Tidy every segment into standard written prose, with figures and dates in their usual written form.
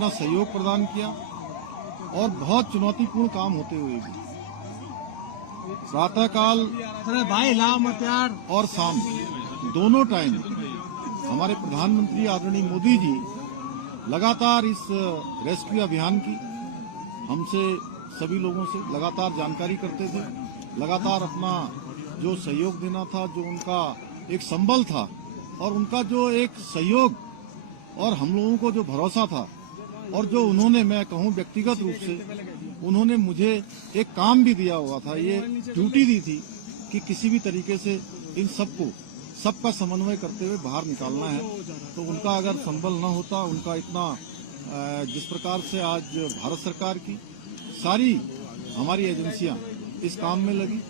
अपना सहयोग प्रदान किया और बहुत चुनौतीपूर्ण काम होते हुए भी प्रातःकाल और शाम दोनों टाइम हमारे प्रधानमंत्री आदरणीय मोदी जी लगातार इस रेस्क्यू अभियान की हमसे सभी लोगों से लगातार जानकारी करते थे, लगातार अपना जो सहयोग देना था, जो उनका एक संबल था और उनका जो एक सहयोग और हम लोगों को जो भरोसा था और जो उन्होंने, मैं कहूं व्यक्तिगत रूप से उन्होंने मुझे एक काम भी दिया हुआ था, ये ड्यूटी दी थी कि किसी भी तरीके से इन सबका समन्वय करते हुए बाहर निकालना है। तो उनका अगर संबल न होता, उनका इतना जिस प्रकार से आज भारत सरकार की सारी हमारी एजेंसियां इस काम में लगी,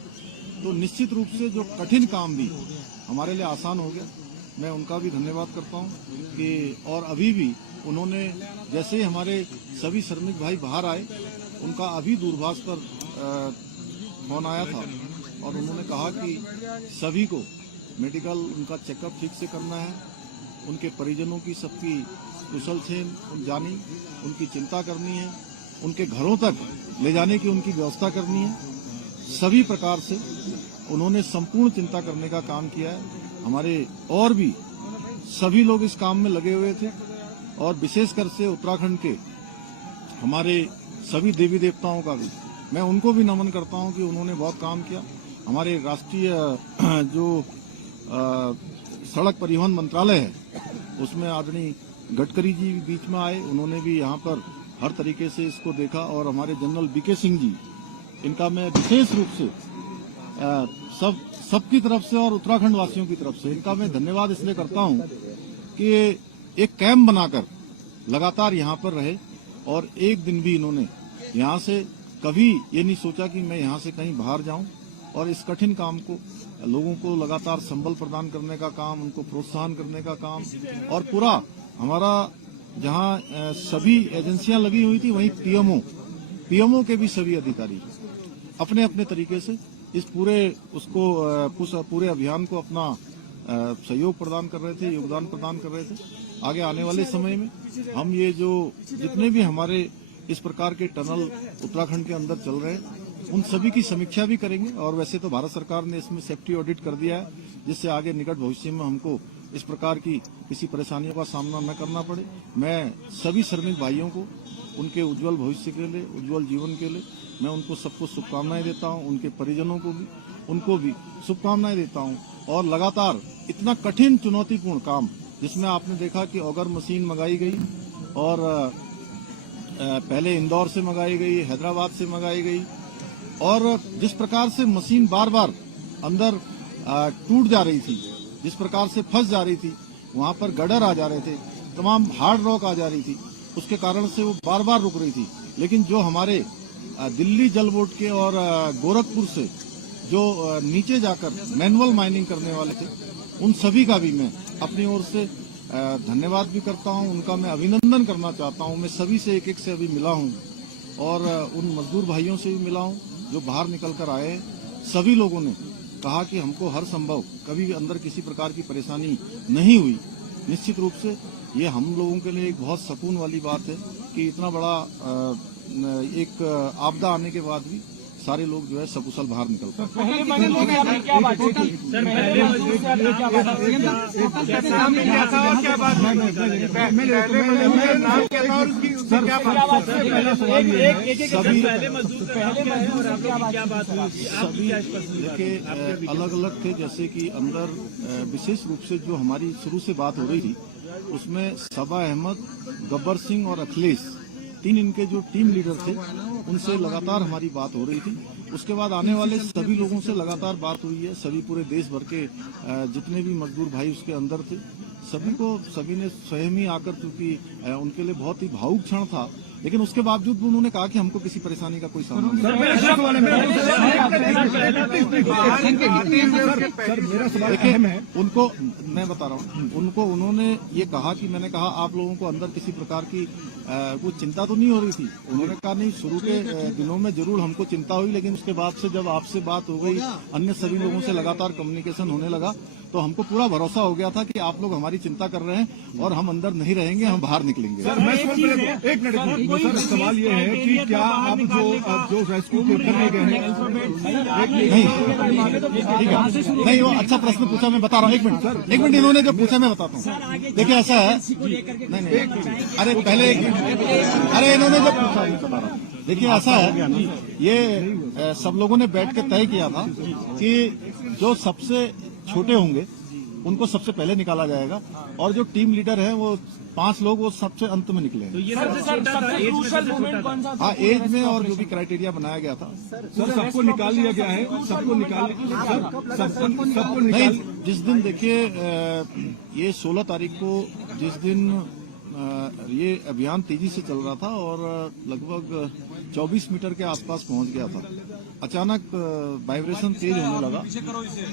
तो निश्चित रूप से जो कठिन काम भी हमारे लिए आसान हो गया। मैं उनका भी धन्यवाद करता हूं कि और अभी भी उन्होंने, जैसे ही हमारे सभी श्रमिक भाई बाहर आए, उनका अभी दूरभाष पर फोन आया था और उन्होंने कहा कि सभी को मेडिकल उनका चेकअप ठीक से करना है, उनके परिजनों की सबकी कुशल क्षेम जानी, उनकी चिंता करनी है, उनके घरों तक ले जाने की उनकी व्यवस्था करनी है। सभी प्रकार से उन्होंने संपूर्ण चिंता करने का काम किया है। हमारे और भी सभी लोग इस काम में लगे हुए थे और विशेषकर से उत्तराखंड के हमारे सभी देवी देवताओं का भी मैं उनको भी नमन करता हूं कि उन्होंने बहुत काम किया। हमारे राष्ट्रीय जो सड़क परिवहन मंत्रालय है, उसमें आदरणीय गडकरी जी बीच में आए, उन्होंने भी यहाँ पर हर तरीके से इसको देखा और हमारे जनरल बीके सिंह जी, इनका मैं विशेष रूप से सबकी तरफ से और उत्तराखंड वासियों की तरफ से इनका मैं धन्यवाद इसलिए करता हूं कि एक कैंप बनाकर लगातार यहाँ पर रहे और एक दिन भी इन्होंने यहाँ से कभी ये नहीं सोचा कि मैं यहाँ से कहीं बाहर जाऊं और इस कठिन काम को लोगों को लगातार संबल प्रदान करने का काम, उनको प्रोत्साहन करने का काम और पूरा हमारा जहाँ सभी एजेंसियां लगी हुई थी, वहीं पीएमओ के भी सभी अधिकारी अपने अपने तरीके से इस पूरे अभियान को अपना सहयोग प्रदान कर रहे थे, योगदान प्रदान कर रहे थे। आगे आने वाले समय में हम ये जो जितने भी हमारे इस प्रकार के टनल उत्तराखंड के अंदर चल रहे हैं, उन सभी की समीक्षा भी करेंगे और वैसे तो भारत सरकार ने इसमें सेफ्टी ऑडिट कर दिया है, जिससे आगे निकट भविष्य में हमको इस प्रकार की किसी परेशानियों का सामना न करना पड़े। मैं सभी श्रमिक भाइयों को उनके उज्जवल भविष्य के लिए, उज्जवल जीवन के लिए मैं उनको सबको शुभकामनाएं देता हूं, उनके परिजनों को भी उनको भी शुभकामनाएं देता हूं। और लगातार इतना कठिन चुनौतीपूर्ण काम, जिसमें आपने देखा कि ऑगर मशीन मंगाई गई और पहले इंदौर से मंगाई गई, हैदराबाद से मंगाई गई और जिस प्रकार से मशीन बार बार अंदर टूट जा रही थी, जिस प्रकार से फंस जा रही थी, वहां पर गडर आ जा रहे थे, तमाम हार्ड रॉक आ जा रही थी, उसके कारण से वो बार बार रुक रही थी। लेकिन जो हमारे दिल्ली जल बोर्ड के और गोरखपुर से जो नीचे जाकर मैनुअल माइनिंग करने वाले थे, उन सभी का भी मैं अपनी ओर से धन्यवाद भी करता हूं, उनका मैं अभिनंदन करना चाहता हूं। मैं सभी से एक से अभी मिला हूं और उन मजदूर भाइयों से भी मिला हूं जो बाहर निकल कर आए हैं। सभी लोगों ने कहा कि हमको हर संभव, कभी अंदर किसी प्रकार की परेशानी नहीं हुई। निश्चित रूप से ये हम लोगों के लिए एक बहुत सुकून वाली बात है कि इतना बड़ा एक आपदा आने के बाद भी सारे लोग जो है सकुशल बाहर निकल पाए। देखिए अलग अलग थे, जैसे कि अंदर विशेष रूप से जो हमारी शुरू से बात हो रही थी, उसमें सबा अहमद, गब्बर सिंह और अखिलेश, तीन इनके जो टीम लीडर थे, उनसे लगातार हमारी बात हो रही थी। उसके बाद आने वाले सभी लोगों से लगातार बात हुई है। सभी पूरे देश भर के जितने भी मजदूर भाई उसके अंदर थे, सभी ने स्वयं ही आकर, क्योंकि उनके लिए बहुत ही भावुक क्षण था, लेकिन उसके बावजूद भी उन्होंने कहा कि हमको किसी परेशानी का कोई सामना नहीं। उनको मैं बता रहा हूँ, उनको उन्होंने ये कहा कि मैंने कहा आप लोगों को अंदर किसी प्रकार की कुछ चिंता तो नहीं हो रही थी। उन्होंने कहा नहीं, शुरू के दिनों में जरूर हमको चिंता हुई, लेकिन उसके बाद से जब आपसे बात हो गई, अन्य सभी लोगों से लगातार कम्युनिकेशन होने लगा, तो हमको पूरा भरोसा हो गया था कि आप लोग हमारी चिंता कर रहे हैं और हम अंदर नहीं रहेंगे, हम बाहर निकलेंगे। एक मिनट सर, सवाल ये है कि क्या आप जो रेस्क्यू के करने गए हैं, नहीं, वो अच्छा प्रश्न पूछा, मैं बता रहा हूँ। एक मिनट इन्होंने जो पूछा मैं बताता हूँ। देखिए ऐसा है, नहीं, अरे पहले अरे इन्होंने जो पूछा मैं बता रहा हूँ। देखिए ऐसा है, ये सब लोगों ने बैठ के तय किया था कि जो सबसे छोटे होंगे उनको सबसे पहले निकाला जाएगा और जो टीम लीडर है वो 5 लोग वो सबसे अंत में निकले। तो ये हाँ, एज में और जो भी क्राइटेरिया बनाया गया था सर सबको निकाल लिया गया है, सबको नहीं। जिस दिन देखिए ये 16 तारीख को जिस दिन ये अभियान तेजी से चल रहा था और लगभग 24 मीटर के आसपास पहुंच गया था, अचानक वाइब्रेशन तेज होने लगा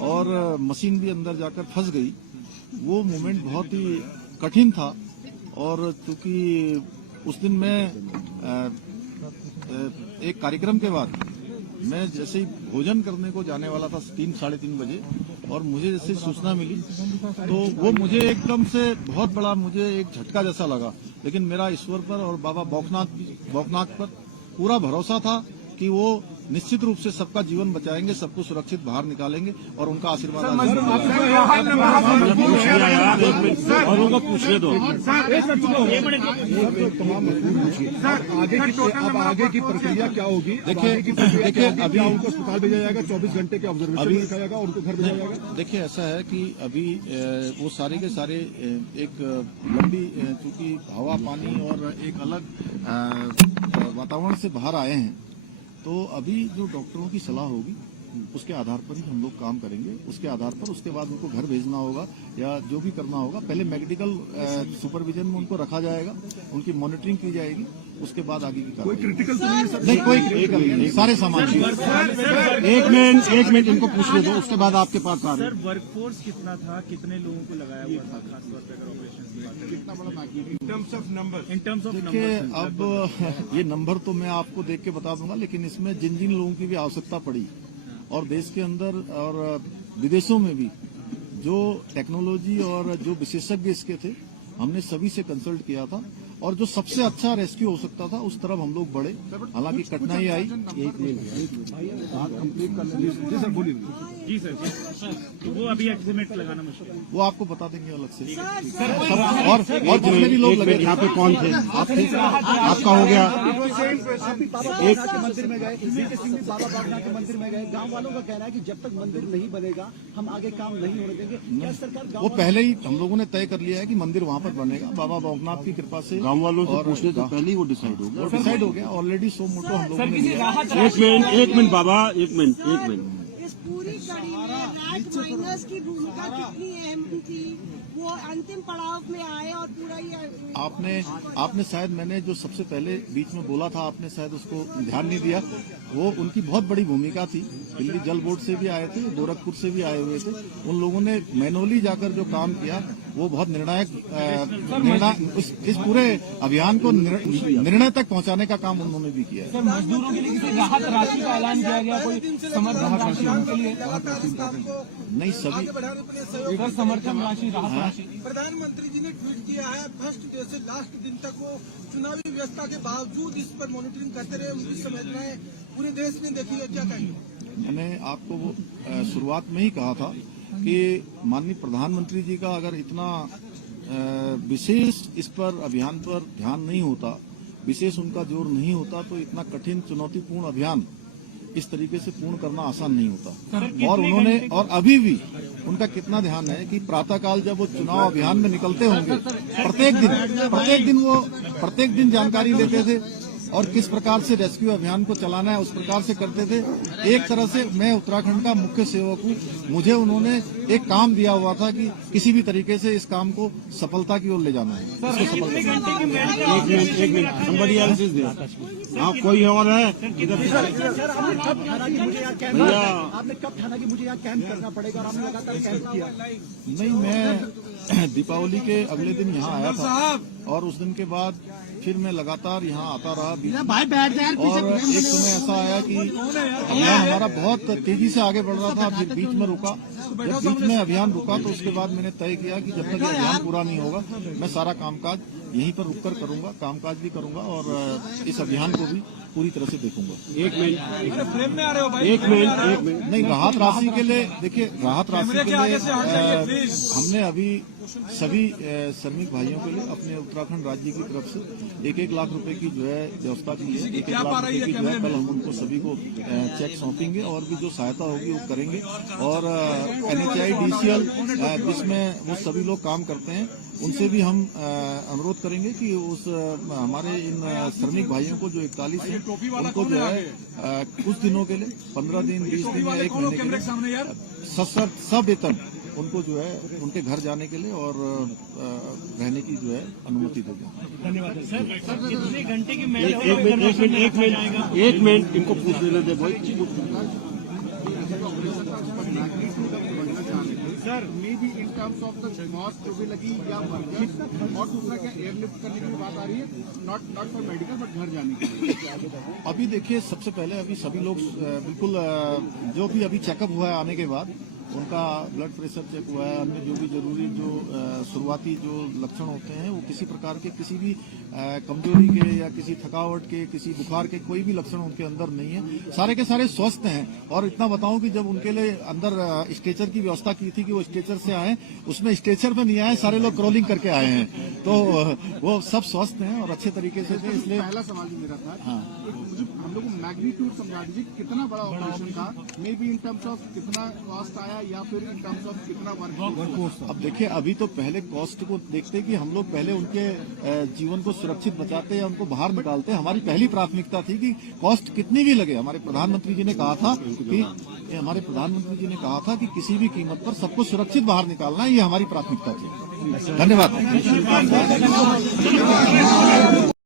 और मशीन भी अंदर जाकर फंस गई। वो मोमेंट बहुत ही कठिन था और चूंकि उस दिन मैं एक कार्यक्रम के बाद मैं जैसे ही भोजन करने को जाने वाला था 3-3:30 बजे और मुझे जैसे सूचना मिली तो वो मुझे एकदम से बहुत बड़ा मुझे एक झटका जैसा लगा। लेकिन मेरा ईश्वर पर और बाबा बौखनाथ पर पूरा भरोसा था कि वो निश्चित रूप से सबका जीवन बचाएंगे, सबको सुरक्षित बाहर निकालेंगे और उनका आशीर्वाद और उनको पूछने दो। आगे की प्रक्रिया क्या होगी? देखिए अभी उनको अस्पताल भेजा जाएगा, 24 घंटे के ऑब्जर्वेशन में रखा जाएगा और उनको घर भेजा जाएगा। देखिए ऐसा है कि अभी वो सारे के सारे एक लंबी चूंकि हवा पानी और एक अलग वातावरण से बाहर आए हैं, तो अभी जो डॉक्टरों की सलाह होगी उसके आधार पर ही हम लोग काम करेंगे। उसके आधार पर उसके बाद उनको घर भेजना होगा या जो भी करना होगा, पहले मेडिकल सुपरविजन में उनको रखा जाएगा, उनकी मॉनिटरिंग की जाएगी, उसके बाद आगे की कोई क्रिटिकल नहीं, कोई नहीं, सारे सामान। एक मिनट इनको पूछने दो, उसके बाद आपके पास आ रहे। सर वर्कफोर्स कितना था, कितने लोगों को लगाया हुआ था, खासतौर पर अगर ऑपरेशन कितना बड़ा इन टर्म्स ऑफ नंबर? देखिए अब ये नंबर तो मैं आपको देख के बता दूंगा, लेकिन इसमें जिन जिन लोगों की भी आवश्यकता पड़ी और देश के अंदर और विदेशों में भी जो टेक्नोलॉजी और जो विशेषज्ञ इसके थे, हमने सभी से कंसल्ट किया था और जो सबसे अच्छा रेस्क्यू हो सकता था उस तरफ हम लोग बढ़े। हालांकि कठिनाई आई। जी सर, तो वो अभी एस्टिमेट लगाना मुश्किल है, वो आपको बता देंगे अलग से। और जितने भी लोग लगे यहाँ पे कौन थे? आप थे, आपका हो गया। एक मंदिर में गए, बाबा बागनाथ के मंदिर में गए। गांव वालों का कहना है कि जब तक मंदिर नहीं बनेगा हम आगे काम नहीं होने देंगे। क्या सरकार वो पहले ही हम लोगों ने तय कर लिया है कि मंदिर वहाँ पर बनेगा, बाबा बागनाथ की कृपा से। गांव वालों से पूछने से पहले ही वो डिसाइड हो गया। डिसाइड हो गया ऑलरेडी। सो मोटो हम लोगों ने लिया। एक मिनट बाबा, एक मिनट। इस पूरी कड़ी में रैट माइनर्स की भूमिका कितनी अहम थी, वो अंतिम पड़ाव में आए और पूरा ये आपने शायद मैंने जो सबसे पहले बीच में बोला था, आपने शायद उसको ध्यान नहीं दिया। वो उनकी बहुत बड़ी भूमिका थी। दिल्ली जल बोर्ड से भी आए थे, गोरखपुर से भी आए हुए थे। उन लोगों ने मैनुअली जाकर जो काम किया वो बहुत निर्णायक इस पूरे अभियान को निर्णय तक पहुंचाने का काम उन्होंने भी किया है। सर मजदूरों के लिए किसी राहत राशि का ऐलान किया गया, कोई समर्थन राशि उनके लिए? नहीं, सभी समर्थन राशि, राहत राशि। प्रधानमंत्री जी ने ट्वीट किया है, फर्स्ट डे से लास्ट दिन तक वो चुनावी व्यवस्था के बावजूद इस पर मॉनिटरिंग करते रहे। उनकी संवेदनाएं पूरे देश ने देखी है, क्या कहेंगे? मैंने आपको वो शुरुआत में ही कहा था कि माननीय प्रधानमंत्री जी का अगर इतना विशेष इस पर अभियान पर ध्यान नहीं होता, विशेष उनका जोर नहीं होता, तो इतना कठिन चुनौतीपूर्ण अभियान इस तरीके से पूर्ण करना आसान नहीं होता। और उन्होंने और अभी भी उनका कितना ध्यान है कि प्रातःकाल जब वो चुनाव अभियान में निकलते होंगे, प्रत्येक दिन जानकारी लेते थे और किस प्रकार से रेस्क्यू अभियान को चलाना है उस प्रकार से करते थे। एक तरह से मैं उत्तराखंड का मुख्य सेवक हूँ, मुझे उन्होंने एक काम दिया हुआ था कि किसी भी तरीके से इस काम को सफलता की ओर ले जाना है। एक minute somebody else is there। हाँ, कोई और है? आपने कब ठाना कि मुझे यहाँ कैंप करना पड़ेगा और आपने लगातार कैंप किया? नहीं, मैं दीपावली के अगले दिन यहाँ आया था और उस दिन के बाद फिर मैं लगातार यहाँ आता रहा और एक समय ऐसा आया कि अभियान हमारा बहुत तेजी से आगे बढ़ रहा था, फिर बीच में रुका। जब बीच में अभियान रुका तो उसके बाद मैंने तय किया कि जब तक ये अभियान पूरा नहीं होगा मैं सारा कामकाज यहीं पर रुककर करूंगा, कामकाज भी करूंगा और इस अभियान को भी पूरी तरह से देखूंगा। एक मिनट नहीं, राहत राशि के लिए देखिए, राहत राशि के लिए हमने अभी सभी श्रमिक भाइयों के लिए अपने उत्तराखंड राज्य की तरफ से 1-1 लाख रुपए की जो है व्यवस्था की है। 1-1 लाख रुपए की जो है कल हम उनको सभी को चेक सौंपेंगे और भी जो सहायता होगी वो करेंगे। और NHI DCL जिसमें वो सभी लोग काम करते हैं उनसे भी हम अनुरोध करेंगे कि उस हमारे इन श्रमिक भाइयों को जो 41 हैं उनको जो है कुछ दिनों के लिए 15 दिन 20 दिन या 1 महीने के लिए सवेतन उनको जो है उनके घर जाने के लिए और रहने की जो है अनुमति देंगे। धन्यवाद सर। कितने घंटे की एक मिनट इनको पूछ लेने दे भाई। Sir may be in terms of the cost जो भी लगी या वर्कर्स और दूसरा क्या एयरलिफ्ट करने की बात आ रही है, नॉट फॉर मेडिकल बट घर जाने के लिए। अभी देखिए, सबसे पहले अभी सभी लोग बिल्कुल जो भी अभी चेकअप हुआ है आने के बाद उनका ब्लड प्रेशर चेक हुआ है, अन्य जो भी जरूरी जो शुरुआती जो लक्षण होते हैं वो किसी प्रकार के किसी भी कमजोरी के या किसी थकावट के किसी बुखार के कोई भी लक्षण उनके अंदर नहीं है, सारे के सारे स्वस्थ हैं। और इतना बताऊं कि जब उनके लिए अंदर स्ट्रेचर की व्यवस्था की थी कि वो स्ट्रेचर से आए, उसमें स्ट्रेचर में नहीं आए, सारे लोग क्रॉलिंग करके आए हैं, तो वो सब स्वस्थ हैं और अच्छे तरीके से थे। इसलिए पहला सवाल जो मेरा था, हाँ, हम लोग को मैग्नीट्यूड समझा दीजिए कितना बड़ा ऑपरेशन था, may be in terms of कितना कॉस्ट आया या फिर इन टर्म्स ऑफ कितना वर्कफोर्स। अब देखिए, अभी तो पहले कॉस्ट को देखते कि हम लोग पहले उनके जीवन को सुरक्षित बचाते या उनको बाहर निकालते। हमारी पहली प्राथमिकता थी कि कॉस्ट कितनी भी लगे। हमारे प्रधानमंत्री जी ने कहा था कि किसी भी कीमत पर सबको सुरक्षित बाहर निकालना, ये हमारी प्राथमिकता थी। धन्यवाद।